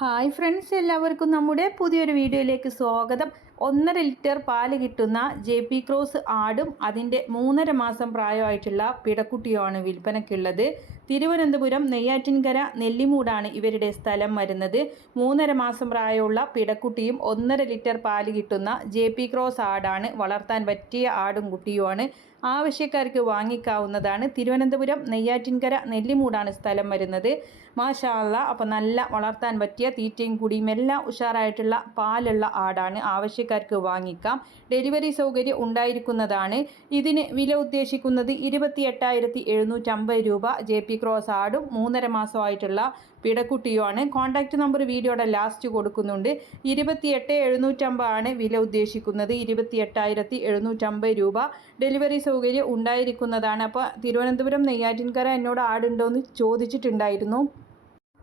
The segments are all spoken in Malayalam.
ഹായ് ഫ്രണ്ട്സ് എല്ലാവർക്കും നമ്മുടെ പുതിയൊരു വീഡിയോയിലേക്ക് സ്വാഗതം. ഒന്നര ലിറ്റർ പാൽ കിട്ടുന്ന ജെ പി ക്രോസ് ആടും അതിന്റെ മൂന്നര മാസം പ്രായമായിട്ടുള്ള പിടക്കുട്ടിയുമാണ് വിൽപ്പനയ്ക്കുള്ളത്. തിരുവനന്തപുരം നെയ്യാറ്റിൻകര നെല്ലിമൂടാണ് ഇവരുടെ സ്ഥലം വരുന്നത്. മൂന്നര മാസം പ്രായമുള്ള പിടക്കുട്ടിയും ഒന്നര ലിറ്റർ പാൽ കിട്ടുന്ന ജെ പി ക്രോസ് ആടാണ് വളർത്താൻ പറ്റിയ ആടും കുട്ടിയുമാണ്. ആവശ്യക്കാർക്ക് വാങ്ങിക്കാവുന്നതാണ്. തിരുവനന്തപുരം നെയ്യാറ്റിൻകര നെല്ലിമൂടാണ് സ്ഥലം വരുന്നത്. മാഷാല്ല അപ്പോൾ നല്ല വളർത്താൻ പറ്റിയ തീറ്റയും കുടിയും എല്ലാം ഉഷാറായിട്ടുള്ള പാലുള്ള ആടാണ്. ആവശ്യക്കാർക്ക് വാങ്ങിക്കാം. ഡെലിവറി സൗകര്യം ഉണ്ടായിരിക്കുന്നതാണ്. ഇതിന് വില ഉദ്ദേശിക്കുന്നത് ഇരുപത്തി എട്ടായിരത്തി എഴുന്നൂറ്റമ്പത് രൂപ. ജെ പി ക്രോസ് ആടും മൂന്നര മാസമായിട്ടുള്ള പിടക്കുട്ടിയുമാണ്. കോൺടാക്റ്റ് നമ്പർ വീഡിയോയുടെ ലാസ്റ്റ് കൊടുക്കുന്നുണ്ട്. ഇരുപത്തി എട്ട് എഴുന്നൂറ്റമ്പതാണ് വില ഉദ്ദേശിക്കുന്നത്. ഇരുപത്തി എട്ടായിരത്തി എഴുന്നൂറ്റമ്പത് രൂപ. ഡെലിവറി സൗകര്യം ഉണ്ടായിരിക്കുന്നതാണ്. അപ്പോൾ തിരുവനന്തപുരം നെയ്യാറ്റിൻകര എന്നോട് ആടുണ്ടോ എന്ന് ചോദിച്ചിട്ടുണ്ടായിരുന്നു.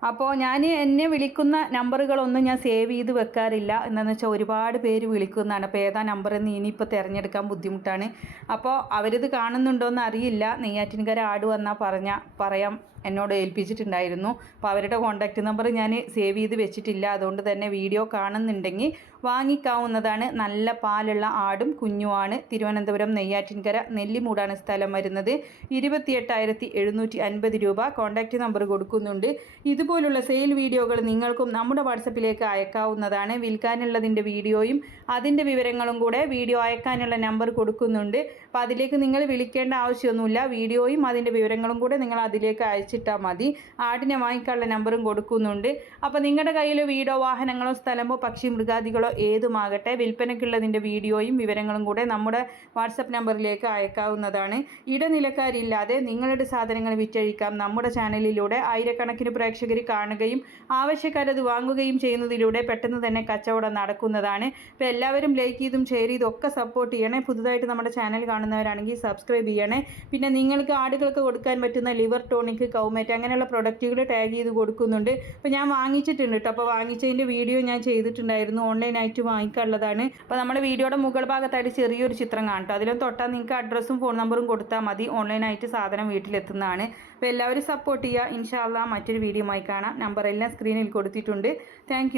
അപ്പോൾ ഞാൻ എന്നെ വിളിക്കുന്ന നമ്പറുകളൊന്നും ഞാൻ സേവ് ചെയ്ത് വെക്കാറില്ല. എന്താണെന്ന് വെച്ചാൽ ഒരുപാട് പേര് വിളിക്കുന്നതാണ്. അപ്പോൾ ഏതാ നമ്പർ എന്ന് ഇനിയിപ്പോൾ തിരഞ്ഞെടുക്കാൻ ബുദ്ധിമുട്ടാണ്. അപ്പോൾ അവരിത് കാണുന്നുണ്ടോയെന്ന് അറിയില്ല. നെയ്യാറ്റിൻകര ആട് വന്നാൽ പറഞ്ഞ പറയാം എന്നോട് ഏൽപ്പിച്ചിട്ടുണ്ടായിരുന്നു. അപ്പോൾ അവരുടെ കോൺടാക്റ്റ് നമ്പർ ഞാൻ സേവ് ചെയ്ത് വെച്ചിട്ടില്ല. അതുകൊണ്ട് തന്നെ വീഡിയോ കാണുന്നുണ്ടെങ്കിൽ വാങ്ങിക്കാവുന്നതാണ്. നല്ല പാലുള്ള ആടും കുഞ്ഞുമാണ്. തിരുവനന്തപുരം നെയ്യാറ്റിൻകര നെല്ലിമൂടാണ് സ്ഥലം വരുന്നത്. ഇരുപത്തിയെട്ടായിരത്തി എഴുന്നൂറ്റി അൻപത് രൂപ കോൺടാക്റ്റ് നമ്പർ കൊടുക്കുന്നുണ്ട്. ഇതുപോലുള്ള സെയിൽ വീഡിയോകൾ നിങ്ങൾക്കും നമ്മുടെ വാട്സപ്പിലേക്ക് അയക്കാവുന്നതാണ്. വിൽക്കാനുള്ളതിന്റെ വീഡിയോയും അതിന്റെ വിവരങ്ങളും കൂടെ വീഡിയോ അയക്കാനുള്ള നമ്പർ കൊടുക്കുന്നുണ്ട്. അപ്പോൾ അതിലേക്ക് നിങ്ങൾ വിളിക്കേണ്ട ആവശ്യമൊന്നുമില്ല. വീഡിയോയും അതിന്റെ വിവരങ്ങളും കൂടെ നിങ്ങൾ അതിലേക്ക് അയച്ചിട്ടാൽ മതി. ആടിനെ വാങ്ങിക്കാനുള്ള നമ്പറും കൊടുക്കുന്നുണ്ട്. അപ്പോൾ നിങ്ങളുടെ കയ്യിൽ വീടോ വാഹനങ്ങളോ സ്ഥലമോ പക്ഷി മൃഗാദികളോ ഏതുമാകട്ടെ വിൽപ്പനയ്ക്കുള്ളതിന്റെ വീഡിയോയും വിവരങ്ങളും കൂടെ നമ്മുടെ വാട്സപ്പ് നമ്പറിലേക്ക് അയക്കാവുന്നതാണ്. ഇടനിലക്കാരില്ലാതെ നിങ്ങളുടെ സാധനങ്ങൾ വിറ്റഴിക്കാം. നമ്മുടെ ചാനലിലൂടെ ആയിരക്കണക്കിന് പ്രേക്ഷകർ കാണുകയും ആവശ്യക്കാരത് വാങ്ങുകയും ചെയ്യുന്നതിലൂടെ പെട്ടെന്ന് തന്നെ കച്ചവടം നടക്കുന്നതാണ്. അപ്പോൾ എല്ലാവരും ലൈക്ക് ചെയ്തും ഷെയർ ചെയ്തും ഒക്കെ സപ്പോർട്ട് ചെയ്യണേ. പുതുതായിട്ട് നമ്മുടെ ചാനൽ കാണുന്നവരാണെങ്കിൽ സബ്സ്ക്രൈബ് ചെയ്യണേ. പിന്നെ നിങ്ങൾക്ക് ആടുകൾക്ക് കൊടുക്കാൻ പറ്റുന്ന ലിവർ ടോണിക് കൗമേറ്റ് അങ്ങനെയുള്ള പ്രൊഡക്റ്റുകൾ ടാഗ് ചെയ്ത് കൊടുക്കുന്നുണ്ട്. അപ്പോൾ ഞാൻ വാങ്ങിച്ചിട്ടുണ്ട് കേട്ടോ അപ്പോൾ വാങ്ങിച്ചതിന്റെ വീഡിയോ ഞാൻ ചെയ്തിട്ടുണ്ടായിരുന്നു. ഓൺലൈനായിട്ട് വാങ്ങിക്കാനുള്ളതാണ്. അപ്പോൾ നമ്മുടെ വീഡിയോയുടെ മുകൾ ഭാഗത്തായിട്ട് ചെറിയൊരു ചിത്രം കാണട്ടോ അതിലും തൊട്ടാൽ നിങ്ങൾക്ക് അഡ്രസ്സും ഫോൺ നമ്പറും കൊടുത്താൽ മതി. ഓൺലൈനായിട്ട് സാധനം വീട്ടിലെത്തുന്നതാണ്. അപ്പോൾ എല്ലാവരും സപ്പോർട്ട് ചെയ്യുക ഇൻഷാല്ല മറ്റൊരു വീഡിയോ കാണാം. നമ്പർ എല്ലാം സ്ക്രീനിൽ കൊടുത്തിട്ടുണ്ട്. താങ്ക്